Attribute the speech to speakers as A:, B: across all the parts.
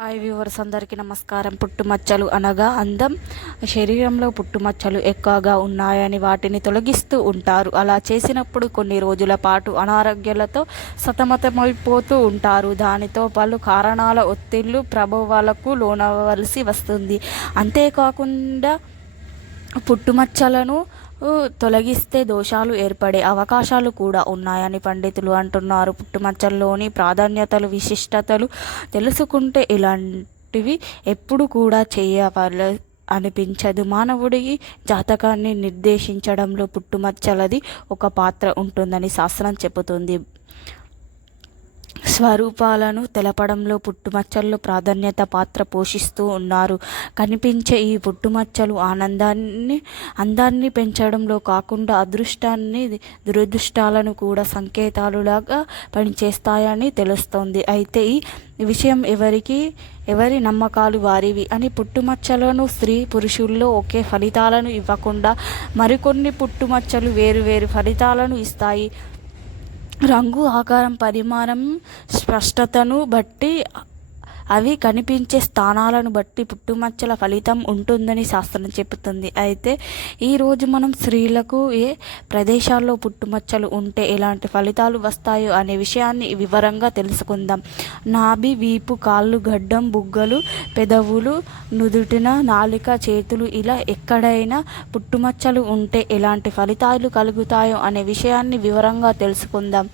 A: Hi viewers అందరికీ నమస్కారం. పుట్టుమచ్చలు అనగా అందం. శరీరంలో పుట్టుమచ్చలు ఎక్కువగా ఉన్నాయని వాటిని తొలగిస్తూ ఉంటారు. అలా చేసినప్పుడు కొన్ని రోజుల పాటు అనారోగ్యాలతో సతమతమైపోతూ ఉంటారు. దానితో పలు కారణాల ఒత్తిళ్ళు ప్రభావాలకు లోనవలసి వస్తుంది. అంతేకాకుండా పుట్టుమచ్చలను తొలగిస్తే దోషాలు ఏర్పడే అవకాశాలు కూడా ఉన్నాయని పండితులు అంటున్నారు. పుట్టుమచ్చల్లోని ప్రాధాన్యతలు విశిష్టతలు తెలుసుకుంటే ఇలాంటివి ఎప్పుడు కూడా చేయవల అనిపించదు. మానవుడి జాతకాన్ని నిర్దేశించడంలో పుట్టుమచ్చలది ఒక పాత్ర ఉంటుందని శాస్త్రం చెబుతుంది. స్వరూపాలను తెలపడంలో పుట్టుమచ్చలు ప్రాధాన్యత పాత్ర పోషిస్తూ ఉన్నారు. కనిపించే ఈ పుట్టుమచ్చలు ఆనందాన్ని అందాన్ని పెంచడంలో కాకుండా అదృష్టాన్ని దురదృష్టాలను కూడా సంకేతాలులాగా పనిచేస్తాయని తెలుస్తోంది. అయితే ఈ విషయం ఎవరికి ఎవరి నమ్మకాలు వారివి అని పుట్టుమచ్చలను స్త్రీ పురుషుల్లో ఒకే ఫలితాలను ఇవ్వకుండా మరికొన్ని పుట్టుమచ్చలు వేరు వేరు ఫలితాలను ఇస్తాయి. రంగు ఆకారం పరిమాణం స్పష్టతను బట్టి అవి కనిపించే స్థానాలను బట్టి పుట్టుమచ్చల ఫలితం ఉంటుందని శాస్త్రం చెబుతుంది. అయితే ఈరోజు మనం స్త్రీలకు ఏ ప్రదేశాల్లో పుట్టుమచ్చలు ఉంటే ఎలాంటి ఫలితాలు వస్తాయో అనే విషయాన్ని వివరంగా తెలుసుకుందాం. నాభి వీపు కాళ్ళు గడ్డం బుగ్గలు పెదవులు నుదుటిన నాలిక చేతులు ఇలా ఎక్కడైనా పుట్టుమచ్చలు ఉంటే ఎలాంటి ఫలితాలు కలుగుతాయో అనే విషయాన్ని వివరంగా తెలుసుకుందాం.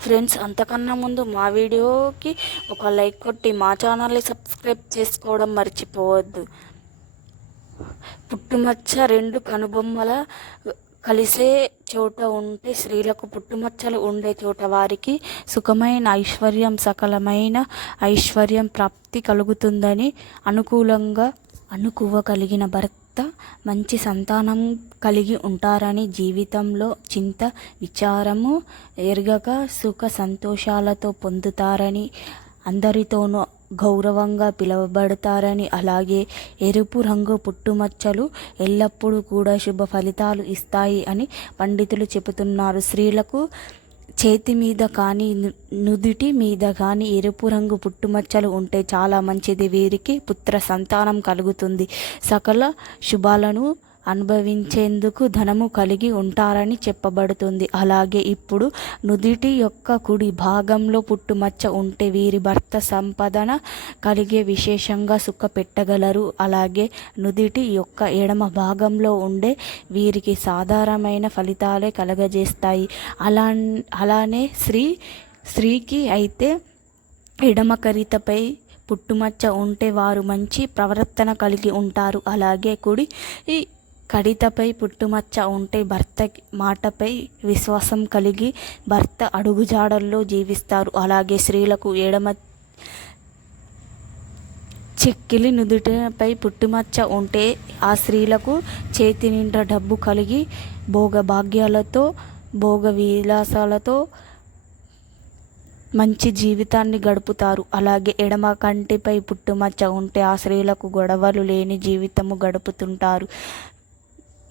A: ఫ్రెండ్స్ అంతకన్నా ముందు మా వీడియోకి ఒక లైక్ కొట్టి మా ఛానల్ని సబ్స్క్రైబ్ చేసుకోవడం మర్చిపోవద్దు. పుట్టుమచ్చ రెండు కనుబొమ్మల కలిసే చోట ఉంటే స్త్రీలకు పుట్టుమచ్చలు ఉండే చోట వారికి సుఖమైన ఐశ్వర్యం సకలమైన ఐశ్వర్యం ప్రాప్తి కలుగుతుందని అనుకూలంగా అనుకువ కలిగిన భర్త మంచి సంతానం కలిగి ఉంటారని జీవితంలో చింత విచారము ఎరగక సుఖ సంతోషాలతో పొందుతారని అందరితోనూ గౌరవంగా పిలువబడతారని అలాగే ఎరుపు రంగు పుట్టుమచ్చలు ఎల్లప్పుడూ కూడా శుభ ఫలితాలు ఇస్తాయి అని పండితులు చెబుతున్నారు. స్త్రీలకు చేతి మీద కానీ నుదుటి మీద కానీ ఎరుపు రంగు పుట్టుమచ్చలు ఉంటే చాలా మంచిది. వీరికి పుత్ర సంతానం కలుగుతుంది. సకల శుభాలను అనుభవించేందుకు ధనము కలిగి ఉంటారని చెప్పబడుతుంది. అలాగే ఇప్పుడు నుదిటి యొక్క కుడి భాగంలో పుట్టుమచ్చ ఉంటే వీరి భర్త సంపదన కలిగే విశేషంగా సుఖ పెట్టగలరు. అలాగే నుదిటి యొక్క ఎడమ భాగంలో ఉండే వీరికి సాధారణమైన ఫలితాలే కలగజేస్తాయి. అలా అలానే స్త్రీ స్త్రీకి అయితే ఎడమ కరితపై పుట్టుమచ్చ ఉంటే వారు మంచి ప్రవర్తన కలిగి ఉంటారు. అలాగే కుడి ఈ కడితపై పుట్టుమచ్చ ఉంటే భర్త మాటపై విశ్వాసం కలిగి భర్త అడుగుజాడల్లో జీవిస్తారు. అలాగే స్త్రీలకు ఎడమ చెక్కిలి నుదుటిపై పుట్టుమచ్చ ఉంటే ఆ స్త్రీలకు చేతి నిండా డబ్బు కలిగి భోగ భాగ్యాలతో భోగ విలాసాలతో మంచి జీవితాన్ని గడుపుతారు. అలాగే ఎడమ కంటిపై పుట్టుమచ్చ ఉంటే ఆ స్త్రీలకు గొడవలు లేని జీవితము గడుపుతుంటారు.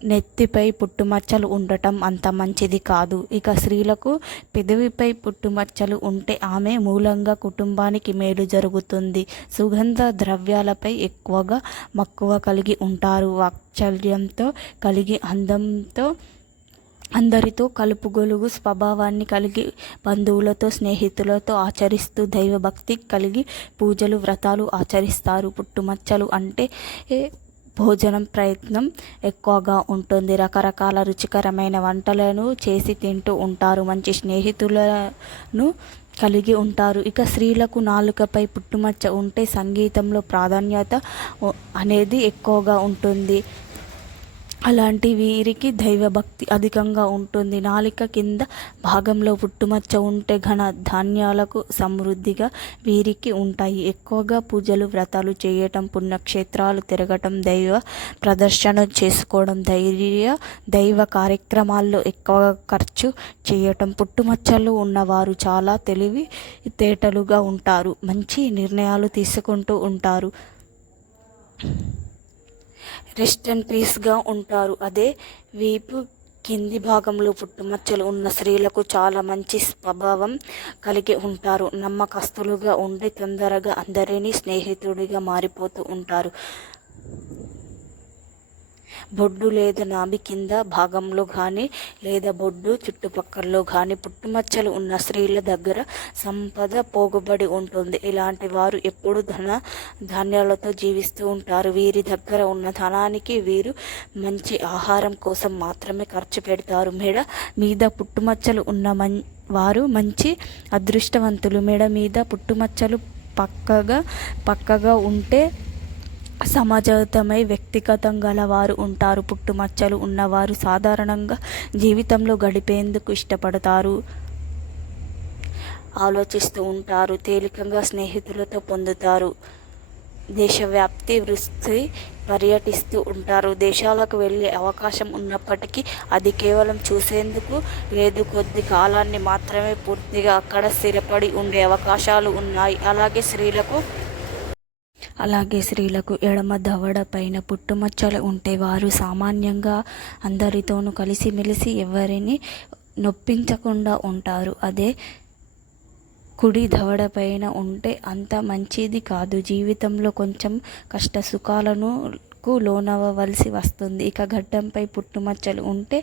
A: నెత్తిపై పుట్టుమచ్చలు ఉండటం అంత మంచిది కాదు. ఇక స్త్రీలకు పెదవిపై పుట్టుమచ్చలు ఉంటే ఆమె మూలంగా కుటుంబానికి మేలు జరుగుతుంది. సుగంధ ద్రవ్యాలపై ఎక్కువగా మక్కువ కలిగి ఉంటారు. వాత్సల్యంతో కలిగి అందంతో అందరితో కలుపుగొలుగు స్వభావాన్ని కలిగి బంధువులతో స్నేహితులతో ఆచరిస్తూ దైవభక్తి కలిగి పూజలు వ్రతాలు ఆచరిస్తారు. పుట్టుమచ్చలు అంటే భోజనం ప్రయత్నం ఎక్కువగా ఉంటుంది. రకరకాల రుచికరమైన వంటలను చేసి తింటూ ఉంటారు. మంచి స్నేహితులను కలిగి ఉంటారు. ఇక స్త్రీలకు నాలుకపై పుట్టుమచ్చ ఉంటే సంగీతంలో ప్రాధాన్యత అనేది ఎక్కువగా ఉంటుంది. అలాంటి వీరికి దైవభక్తి అధికంగా ఉంటుంది. నాలిక కింద భాగంలో పుట్టుమచ్చ ఉంటే ఘన ధాన్యాలకు సమృద్ధిగా వీరికి ఉంటాయి. ఎక్కువగా పూజలు వ్రతాలు చేయటం పుణ్యక్షేత్రాలు తిరగటం దైవ ప్రదర్శన చేసుకోవడం ధైర్య దైవ కార్యక్రమాల్లో ఎక్కువగా ఖర్చు చేయటం పుట్టుమచ్చలు ఉన్నవారు చాలా తెలివి తేటలుగా ఉంటారు. మంచి నిర్ణయాలు తీసుకుంటూ ఉంటారు. రెస్ట్ అండ్ పీస్గా ఉంటారు. అదే వీపు కింది భాగంలో పుట్టుమచ్చలు ఉన్న స్త్రీలకు చాలా మంచి స్వభావం కలిగి ఉంటారు. నమ్మకస్తులుగా ఉండి తొందరగా అందరినీ స్నేహితుడిగా మారిపోతూ ఉంటారు. బొడ్డు లేదా నాభి కింద భాగంలో కానీ లేదా బొడ్డు చుట్టుపక్కలలో కానీ పుట్టుమచ్చలు ఉన్న స్త్రీల దగ్గర సంపద పోగుబడి ఉంటుంది. ఇలాంటి వారు ఎప్పుడు ధన ధాన్యాలతో జీవిస్తూ ఉంటారు. వీరి దగ్గర ఉన్న ధనానికి వీరు మంచి ఆహారం కోసం మాత్రమే ఖర్చు పెడతారు. మెడ మీద పుట్టుమచ్చలు ఉన్న మం వారు మంచి అదృష్టవంతులు. మెడ మీద పుట్టుమచ్చలు పక్కగా పక్కగా ఉంటే సమాజతమై వ్యక్తిగతం గలవారు ఉంటారు. పుట్టుమచ్చలు ఉన్నవారు సాధారణంగా జీవితంలో గడిపేందుకు ఇష్టపడతారు. ఆలోచిస్తూ ఉంటారు. తేలికంగా స్నేహితులతో పొందుతారు. దేశవ్యాప్తి వృత్తి పర్యటిస్తూ ఉంటారు. దేశాలకు వెళ్ళే అవకాశం ఉన్నప్పటికీ అది కేవలం చూసేందుకు లేదు. కొద్ది కాలాన్ని మాత్రమే పూర్తిగా అక్కడ స్థిరపడి ఉండే అవకాశాలు ఉన్నాయి. అలాగే స్త్రీలకు అలాగే స్త్రీలకు ఎడమ దవడ పైన పుట్టుమచ్చలు ఉంటే వారు సామాన్యంగా అందరితోనూ కలిసిమెలిసి ఎవరిని నొప్పించకుండా ఉంటారు. అదే కుడి దవడ పైన ఉంటే అంత మంచిది కాదు. జీవితంలో కొంచెం కష్ట సుఖాలను లోనవ్వవలసి వస్తుంది. ఇక గడ్డంపై పుట్టుమచ్చలు ఉంటే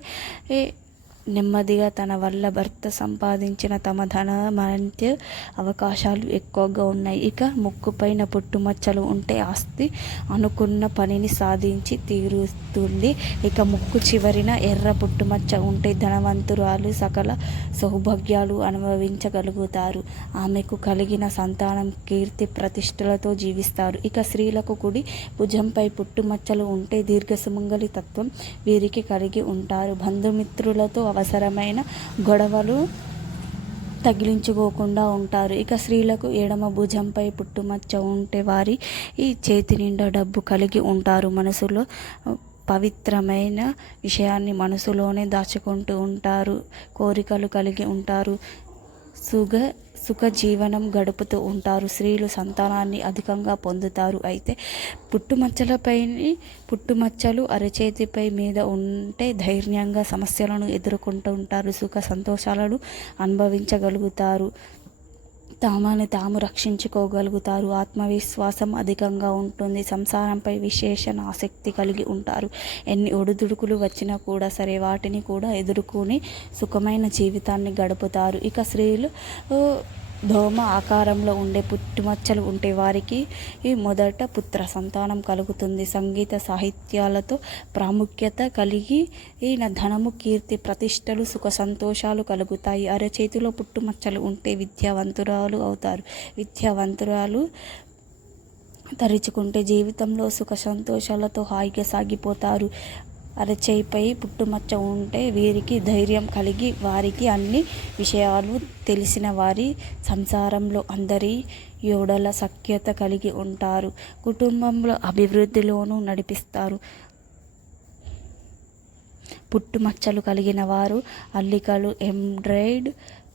A: నెమ్మదిగా తన వల్ల భర్త సంపాదించిన తమ ధన మధ్య అవకాశాలు ఎక్కువగా ఉన్నాయి. ఇక ముక్కుపైన పుట్టుమచ్చలు ఉంటే ఆస్తి అనుకున్న పనిని సాధించి తీరుస్తుంది ఇక ముక్కు చివరిన ఎర్ర పుట్టుమచ్చ ఉంటే ధనవంతురాలు సకల సౌభాగ్యాలు అనుభవించగలుగుతారు. ఆమెకు కలిగిన సంతానం కీర్తి ప్రతిష్టలతో జీవిస్తారు. ఇక స్త్రీలకు కుడి భుజంపై పుట్టుమచ్చలు ఉంటే దీర్ఘసుమంగలి తత్వం వీరికి కలిగి ఉంటారు. బంధుమిత్రులతో అవసరమైన గొడవలు తగిలించుకోకుండా ఉంటారు. ఇక స్త్రీలకు ఎడమ భుజంపై పుట్టుమచ్చ ఉంటే వారి ఈ చేతి నిండా డబ్బు కలిగి ఉంటారు. మనసులో పవిత్రమైన విషయాన్ని మనసులోనే దాచుకుంటూ ఉంటారు. కోరికలు కలిగి ఉంటారు. సుగ సుఖ జీవనం గడుపుతూ ఉంటారు. స్త్రీలు సంతానాన్ని అధికంగా పొందుతారు. అయితే పుట్టుమచ్చలపై పుట్టుమచ్చలు అరచేతిపై మీద ఉంటే ధైర్యంగా సమస్యలను ఎదుర్కొంటూ ఉంటారు. సుఖ సంతోషాలను అనుభవించగలుగుతారు. తామను తాము రక్షించుకోగలుగుతారు. ఆత్మవిశ్వాసం అధికంగా ఉంటుంది. సంసారంపై విశేషణ ఆసక్తి కలిగి ఉంటారు. ఎన్ని ఒడిదుడుకులు వచ్చినా కూడా సరే వాటిని కూడా ఎదుర్కొని సుఖమైన జీవితాన్ని గడుపుతారు. ఇక స్త్రీలు దోమ ఆకారంలో ఉండే పుట్టుమచ్చలు ఉంటే వారికి ఈ మొదట పుత్ర సంతానం కలుగుతుంది. సంగీత సాహిత్యాలతో ప్రాముఖ్యత కలిగి ఈయన ధనము కీర్తి ప్రతిష్టలు సుఖ సంతోషాలు కలుగుతాయి. అరచేతిలో పుట్టుమచ్చలు ఉంటే విద్యావంతురాలు అవుతారు. విద్యావంతురాలు తరుచుకుంటే జీవితంలో సుఖ సంతోషాలతో హాయిగా సాగిపోతారు. అరచేయిపై పుట్టుమచ్చ ఉంటే వీరికి ధైర్యం కలిగి వారికి అన్ని విషయాలు తెలిసిన వారి సంసారంలో అందరి యోడల సఖ్యత కలిగి ఉంటారు. కుటుంబంలో అభివృద్ధిలోనూ నడిపిస్తారు. పుట్టుమచ్చలు కలిగిన వారు అల్లికలు ఎంబ్రాయిడ్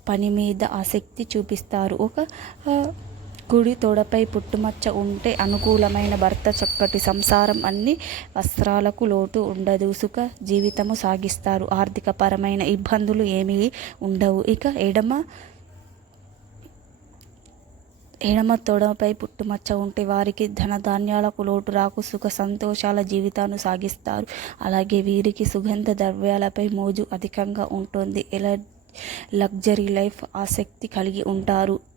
A: పని మీద ఆసక్తి చూపిస్తారు. ఒక కుడి తొడపై పుట్టుమచ్చ ఉంటే అనుకూలమైన భర్త చక్కటి సంసారం అన్ని వస్త్రాలకు లోటు ఉండదు సుఖ జీవితము సాగిస్తారు. ఆర్థిక పరమైన ఇబ్బందులు ఏమీ ఉండవు. ఇక ఎడమ ఎడమ తొడపై పుట్టుమచ్చ ఉంటే వారికి ధనధాన్యాలకు లోటు రాకు సుఖ సంతోషాల జీవితాన్ని సాగిస్తారు. అలాగే వీరికి సుగంధ ద్రవ్యాలపై మోజు అధికంగా ఉంటుంది. ఎలా లగ్జరీ లైఫ్ ఆసక్తి కలిగి ఉంటారు.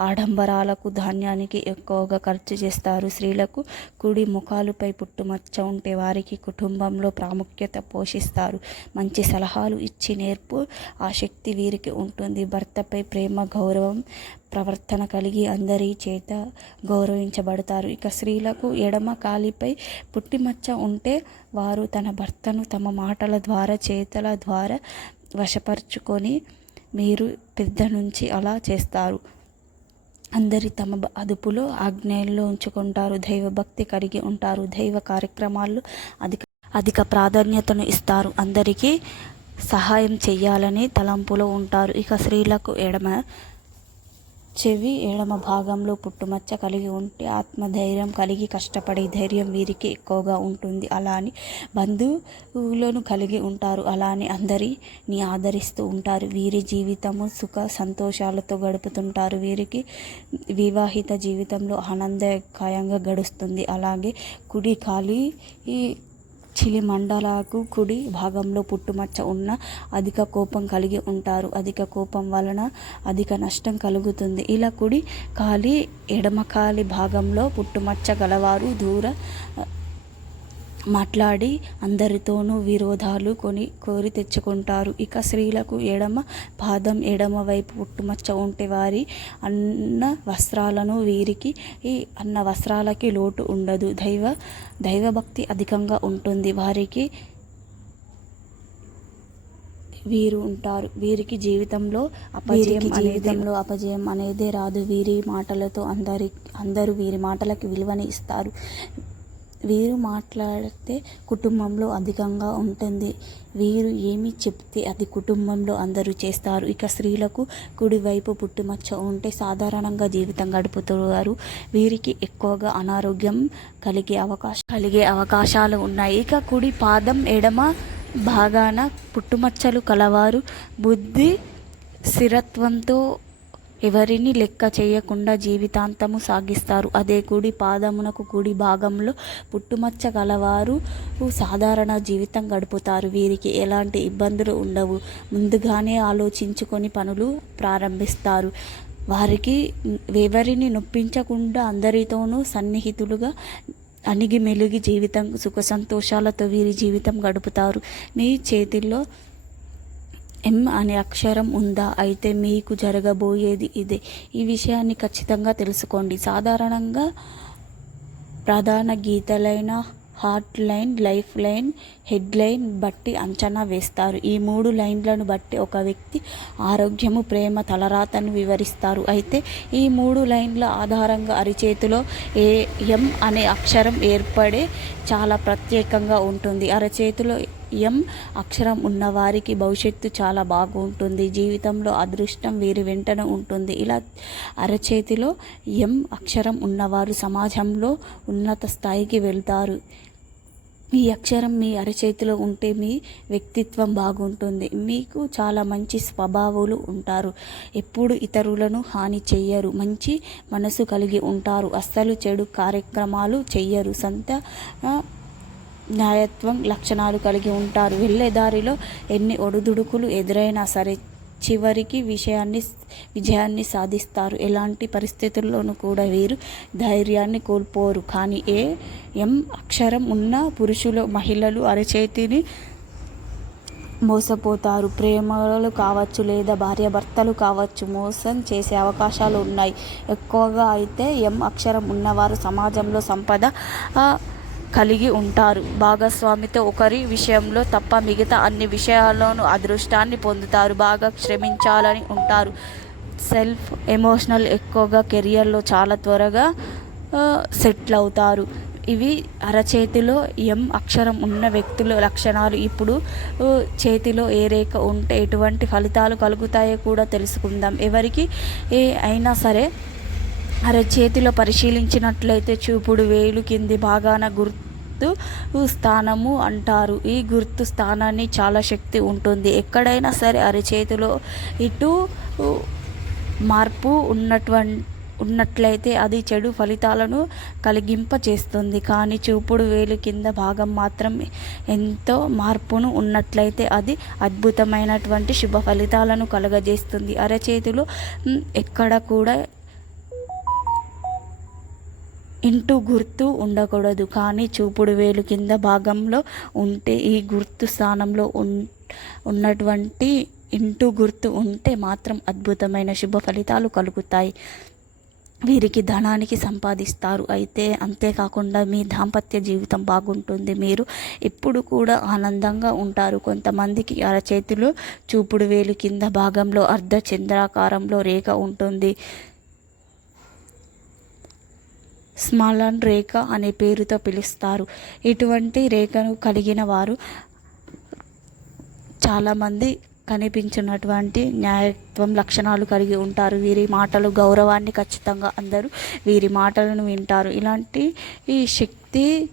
A: ఆడంబరాలకు ధాన్యానికి ఎక్కువగా ఖర్చు చేస్తారు. స్త్రీలకు కుడి ముఖాలుపై పుట్టుమచ్చ ఉంటే వారికి కుటుంబంలో ప్రాముఖ్యత పోషిస్తారు. మంచి సలహాలు ఇచ్చి నేర్పు ఆసక్తి వీరికి ఉంటుంది. భర్తపై ప్రేమ గౌరవం ప్రవర్తన కలిగి అందరి చేత గౌరవించబడతారు. ఇక స్త్రీలకు ఎడమ కాలిపై పుట్టిమచ్చ ఉంటే వారు తన భర్తను తమ మాటల ద్వారా చేతల ద్వారా వశపరుచుకొని మీరు పెద్ద నుంచి అలా చేస్తారు. అందరి తమ అదుపులో ఆజ్ఞల్లో ఉంచుకుంటారు దైవభక్తి కలిగి ఉంటారు దైవ కార్యక్రమాలు అధిక అధిక ప్రాధాన్యతను ఇస్తారు. అందరికీ సహాయం చేయాలని తలంపులో ఉంటారు. ఇక స్త్రీలకు ఎడమ చెవి ఎడమ భాగంలో పుట్టుమచ్చ కలిగి ఉంటే ఆత్మధైర్యం కలిగి కష్టపడే ధైర్యం వీరికి ఎక్కువగా ఉంటుంది. అలానే బంధువులను కలిగి ఉంటారు. అలానే అందరిని ఆదరిస్తూ ఉంటారు. వీరి జీవితము సుఖ సంతోషాలతో గడుపుతుంటారు. వీరికి వివాహిత జీవితంలో ఆనందకాయంగా గడుస్తుంది. అలాగే కుడి ఖాళీ చిలి మండలాకు కుడి భాగంలో పుట్టుమచ్చ ఉన్న అధిక కోపం కలిగి ఉంటారు. అధిక కోపం వలన అధిక నష్టం కలుగుతుంది. ఇలా కుడి కాలి ఎడమ కాలి భాగంలో పుట్టుమచ్చ గలవారు దూర మాట్లాడి అందరితోనూ విరోధాలు కొని కోరి తెచ్చుకుంటారు. ఇక స్త్రీలకు ఎడమ పాదం ఎడమ వైపు పుట్టుమచ్చ ఉంటే వారి అన్న వస్త్రాలను వీరికి ఈ అన్న వస్త్రాలకి లోటు ఉండదు. దైవ దైవభక్తి అధికంగా ఉంటుంది. వారికి వీరు ఉంటారు. వీరికి జీవితంలో అపజయం జీవితంలో అపజయం అనేదే రాదు. వీరి మాటలతో అందరి అందరూ వీరి మాటలకి విలువని ఇస్తారు. వీరు మాట్లాడితే కుటుంబంలో అధికంగా ఉంటుంది. వీరు ఏమి చెప్తే అది కుటుంబంలో అందరూ చేస్తారు. ఇక స్త్రీలకు కుడివైపు పుట్టుమచ్చ ఉంటే సాధారణంగా జీవితం గడుపుతారు. వీరికి ఎక్కువగా అనారోగ్యం కలిగే అవకాశం కలిగే అవకాశాలు ఉన్నాయి. ఇక కుడి పాదం ఎడమ భాగాన పుట్టుమచ్చలు కలవారు. బుద్ధి స్థిరత్వంతో ఎవరిని లెక్క చేయకుండా జీవితాంతము సాగిస్తారు. అదే కుడి పాదమునకు కుడి భాగంలో పుట్టుమచ్చ గలవారు సాధారణ జీవితం గడుపుతారు. వీరికి ఎలాంటి ఇబ్బందులు ఉండవు. ముందుగానే ఆలోచించుకొని పనులు ప్రారంభిస్తారు. వారికి ఎవరిని నొప్పించకుండా అందరితోనూ సన్నిహితులుగా అణిగి మెలిగి జీవితం సుఖ సంతోషాలతో వీరి జీవితం గడుపుతారు. మీ చేతిలో ఎం అనే అక్షరం ఉందా? అయితే మీకు జరగబోయేది ఇదే. ఈ విషయాన్ని ఖచ్చితంగా తెలుసుకోండి. సాధారణంగా ప్రధాన గీతలైన heart line life line head line బట్టి అంచనా వేస్తారు. ఈ మూడు లైన్లను బట్టి ఒక వ్యక్తి ఆరోగ్యము ప్రేమ తలరాతను వివరిస్తారు. అయితే ఈ మూడు లైన్ల ఆధారంగా అరిచేతిలో ఏ ఎం అనే అక్షరం ఏర్పడే చాలా ప్రత్యేకంగా ఉంటుంది. అరచేతిలో ఎం అక్షరం ఉన్నవారికి భవిష్యత్తు చాలా బాగుంటుంది. జీవితంలో అదృష్టం వీరి వెంటనే ఉంటుంది. ఇలా అరచేతిలో ఎం అక్షరం ఉన్నవారు సమాజంలో ఉన్నత స్థాయికి వెళ్తారు. మీ అక్షరం మీ అరచేతిలో ఉంటే మీ వ్యక్తిత్వం బాగుంటుంది. మీకు చాలా మంచి స్వభావాలు ఉంటారు. ఎప్పుడు ఇతరులను హాని చెయ్యరు. మంచి మనసు కలిగి ఉంటారు. అస్సలు చెడు కార్యక్రమాలు చెయ్యరు. సంత న్యాయత్వం లక్షణాలు కలిగి ఉంటారు. వెళ్ళే దారిలో ఎన్ని ఒడుదుడుకులు ఎదురైనా సరే చివరికి విషయాన్ని విజయాన్ని సాధిస్తారు. ఎలాంటి పరిస్థితుల్లోనూ కూడా వీరు ధైర్యాన్ని కోల్పోరు. కానీ ఏ ఎం అక్షరం ఉన్న పురుషులు మహిళలు అరచేతిని మోసపోతారు. ప్రేమలు కావచ్చు లేదా భార్యాభర్తలు కావచ్చు మోసం చేసే అవకాశాలు ఉన్నాయి. ఎక్కువగా అయితే ఎం అక్షరం ఉన్నవారు సమాజంలో సంపద కలిగి ఉంటారు. భాగస్వామితో ఒకరి విషయంలో తప్ప మిగతా అన్ని విషయాల్లోనూ అదృష్టాన్ని పొందుతారు. బాగా శ్రమించాలని ఉంటారు. సెల్ఫ్ ఎమోషనల్ ఎక్కువగా కెరియర్లో చాలా త్వరగా సెటిల్ అవుతారు. ఇవి అరచేతిలో ఎం అక్షరం ఉన్న వ్యక్తుల లక్షణాలు. ఇప్పుడు చేతిలో ఏ రేఖ ఉంటే ఎటువంటి ఫలితాలు కలుగుతాయో కూడా తెలుసుకుందాం. ఎవరికి ఏ అయినా సరే అరచేతిలో పరిశీలించినట్లయితే చూపుడు వేలు కింది భాగాన గుర్తు గుర్తు స్థానము అంటారు. ఈ గుర్తు స్థానాన్ని చాలా శక్తి ఉంటుంది. ఎక్కడైనా సరే అరచేతిలో ఇటు మార్పు ఉన్నటువంటి ఉన్నట్లయితే అది చెడు ఫలితాలను కలిగింప చేస్తుంది కానీ చూపుడు వేలు కింద భాగం మాత్రం ఎంతో మార్పును ఉన్నట్లయితే అది అద్భుతమైనటువంటి శుభ ఫలితాలను కలగజేస్తుంది. అరచేతిలో ఎక్కడ కూడా ఇంటూ గుర్తు ఉండకూడదు. కానీ చూపుడు వేలు కింద భాగంలో ఉంటే ఈ గుర్తు స్థానంలో ఉన్ ఉన్నటువంటి ఇంటూ గుర్తు ఉంటే మాత్రం అద్భుతమైన శుభ ఫలితాలు కలుగుతాయి. వీరికి ధనానికి సంపాదిస్తారు. అయితే అంతేకాకుండా మీ దాంపత్య జీవితం బాగుంటుంది. మీరు ఎప్పుడు కూడా ఆనందంగా ఉంటారు. కొంతమందికి అరచేతిలో చూపుడు వేలు కింద భాగంలో అర్ధ చంద్రాకారంలో రేఖ ఉంటుంది. స్మాలాన్ రేఖ అనే పేరుతో పిలుస్తారు. ఇటువంటి రేఖను కలిగిన వారు చాలామంది కనిపించినటువంటి న్యాయత్వం లక్షణాలు కలిగి ఉంటారు. వీరి మాటలు గౌరవాన్ని ఖచ్చితంగా అందరూ వీరి మాటలను వింటారు. ఇలాంటి ఈ శక్తి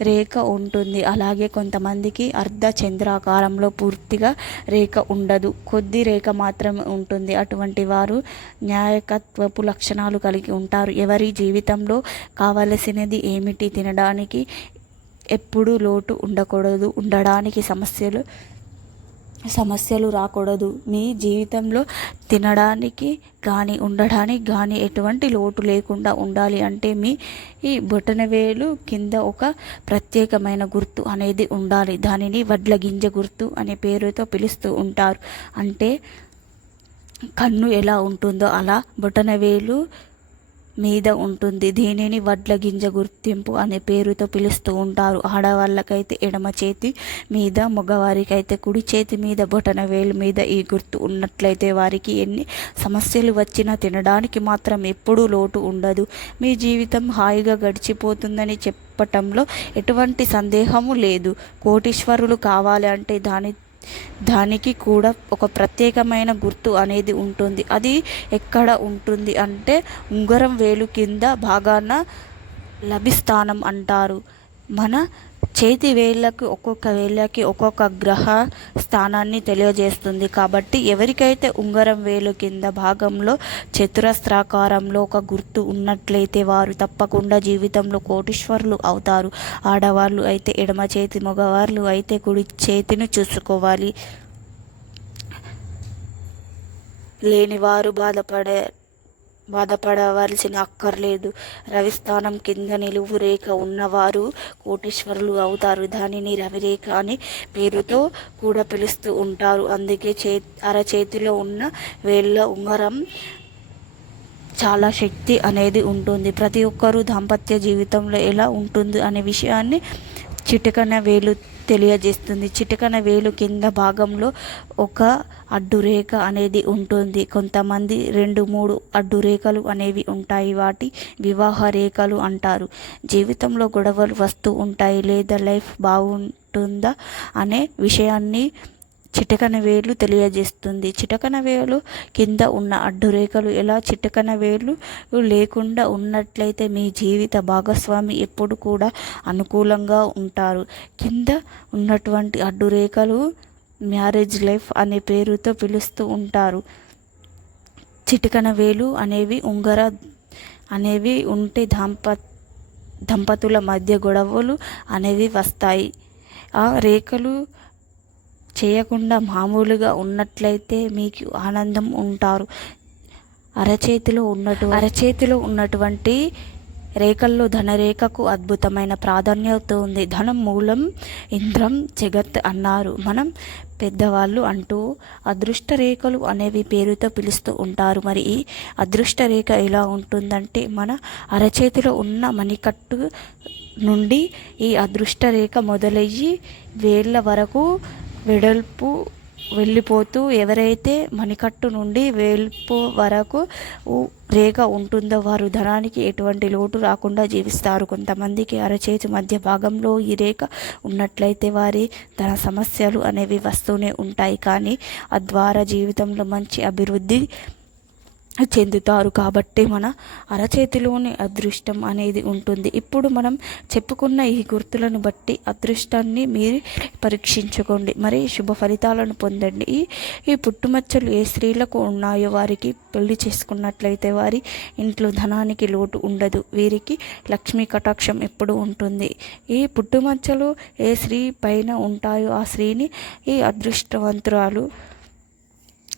A: రేఖ ఉంటుంది. అలాగే కొంతమందికి అర్ధ చంద్రాకారంలో పూర్తిగా రేఖ ఉండదు. కొద్ది రేఖ మాత్రమే ఉంటుంది. అటువంటి వారు న్యాయకత్వపు లక్షణాలు కలిగి ఉంటారు. ఎవరి జీవితంలో కావలసినది ఏమిటి తినడానికి ఎప్పుడూ లోటు ఉండకూడదు. ఉండడానికి సమస్యలు సమస్యలు రాకూడదు. మీ జీవితంలో తినడానికి కానీ ఉండడానికి కానీ ఎటువంటి లోటు లేకుండా ఉండాలి అంటే మీ ఈ బొటనవేలు కింద ఒక ప్రత్యేకమైన గుర్తు అనేది ఉండాలి. దానిని వడ్ల గింజ గుర్తు అనే పేరుతో పిలుస్తూ ఉంటారు. అంటే కన్ను ఎలా ఉంటుందో అలా బొటనవేలు మీద ఉంటుంది. దీనిని వడ్ల గింజ గుర్తింపు అనే పేరుతో పిలుస్తూ ఉంటారు. ఆడవాళ్ళకైతే ఎడమ చేతి మీద మగవారికైతే కుడి చేతి మీద బొటన వేలు మీద ఈ గుర్తు ఉన్నట్లయితే వారికి ఎన్ని సమస్యలు వచ్చినా తినడానికి మాత్రం ఎప్పుడూ లోటు ఉండదు. మీ జీవితం హాయిగా గడిచిపోతుందని చెప్పటంలో ఎటువంటి సందేహము లేదు. కోటీశ్వరులు కావాలి అంటే దాని దానికి కూడా ఒక ప్రత్యేకమైన గుర్తు అనేది ఉంటుంది. అది ఎక్కడ ఉంటుంది అంటే ఉంగరం వేలు కింద భాగాన లభిస్థానం అంటారు. మన చేతి వేళ్ళకి ఒక్కొక్క వేళ్ళకి ఒక్కొక్క గ్రహ స్థానాన్ని తెలియజేస్తుంది. కాబట్టి ఎవరికైతే ఉంగరం వేలు కింద భాగంలో చతురస్రాకారంలో ఒక గుర్తు ఉన్నట్లయితే వారు తప్పకుండా జీవితంలో కోటీశ్వరులు అవుతారు. ఆడవాళ్ళు అయితే ఎడమ చేతి మగవాళ్ళు అయితే కుడి చేతిని చూసుకోవాలి. లేనివారు బాధపడే బాధపడవలసిన అక్కర్లేదు. రవిస్థానం కింద నిలువు రేఖ ఉన్నవారు కోటీశ్వరులు అవుతారు. దానిని రవిరేఖ అని పేరుతో కూడా పిలుస్తూ ఉంటారు. అందుకే చే అరచేతిలో ఉన్న వేళ్ళ ఉంగరం చాలా శక్తి అనేది ఉంటుంది. ప్రతి ఒక్కరూ దాంపత్య జీవితంలో ఎలా ఉంటుంది అనే విషయాన్ని చిటికన వేలు తెలియజేస్తుంది. చిటికన వేలు కింద భాగంలో ఒక అడ్డురేఖ అనేది ఉంటుంది. కొంతమంది రెండు మూడు అడ్డురేఖలు అనేవి ఉంటాయి. వాటి వివాహ రేఖలు అంటారు. జీవితంలో గొడవలు వస్తూ ఉంటాయి. లేదా లైఫ్ బాగుంటుందా అనే విషయాన్ని చిటకన వేలు తెలియజేస్తుంది. చిటకన వేలు కింద ఉన్న అడ్డురేఖలు ఎలా చిటకన వేలు లేకుండా ఉన్నట్లయితే మీ జీవిత భాగస్వామి ఎప్పుడు కూడా అనుకూలంగా ఉంటారు. కింద ఉన్నటువంటి అడ్డురేఖలు మ్యారేజ్ లైఫ్ అనే పేరుతో పిలుస్తూ ఉంటారు. చిటికన వేలు అనేవి ఉంగర అనేవి ఉంటే దంప దంపతుల మధ్య గొడవలు అనేవి వస్తాయి. ఆ రేఖలు చేయకుండా మామూలుగా ఉన్నట్లయితే మీకు ఆనందం ఉంటారు. అరచేతిలో ఉన్నటు అరచేతిలో ఉన్నటువంటి రేఖల్లో ధనరేఖకు అద్భుతమైన ప్రాధాన్యత ఉంది. ధనం మూలం ఇంద్రం జగత్ అన్నారు. మనం పెద్దవాళ్ళు అంటూ అదృష్ట రేఖలు అనేవి పేరుతో పిలుస్తూ ఉంటారు. మరి ఈ అదృష్ట రేఖ ఎలా ఉంటుందంటే మన అరచేతిలో ఉన్న మణికట్టు నుండి ఈ అదృష్ట రేఖ మొదలయ్యి వేళ్ళ వరకు వెడల్పు వెళ్ళిపోతూ ఎవరైతే మణికట్టు నుండి వెళ్ళిపో వరకు రేఖ ఉంటుందో వారు ధనానికి ఎటువంటి లోటు రాకుండా జీవిస్తారు. కొంతమందికి అరచేతి మధ్య భాగంలో ఈ రేఖ ఉన్నట్లయితే వారి ధన సమస్యలు అనేవి వస్తూనే ఉంటాయి. కానీ ఆ ద్వారా జీవితంలో మంచి అభివృద్ధి చెందుతారు కాబట్టి మన అరచేతిలోని అదృష్టం అనేది ఉంటుంది. ఇప్పుడు మనం చెప్పుకున్న ఈ గుర్తులను బట్టి అదృష్టాన్ని మీరు పరీక్షించుకోండి. మరి శుభ ఫలితాలను పొందండి. ఈ ఈ పుట్టుమచ్చలు ఏ స్త్రీలకు ఉన్నాయో వారికి పెళ్ళి చేసుకున్నట్లయితే వారి ఇంట్లో ధనానికి లోటు ఉండదు. వీరికి లక్ష్మీ కటాక్షం ఎప్పుడు ఉంటుంది. ఈ పుట్టుమచ్చలు ఏ స్త్రీ పైన ఉంటాయో ఆ స్త్రీని ఈ అదృష్టవంతురాలు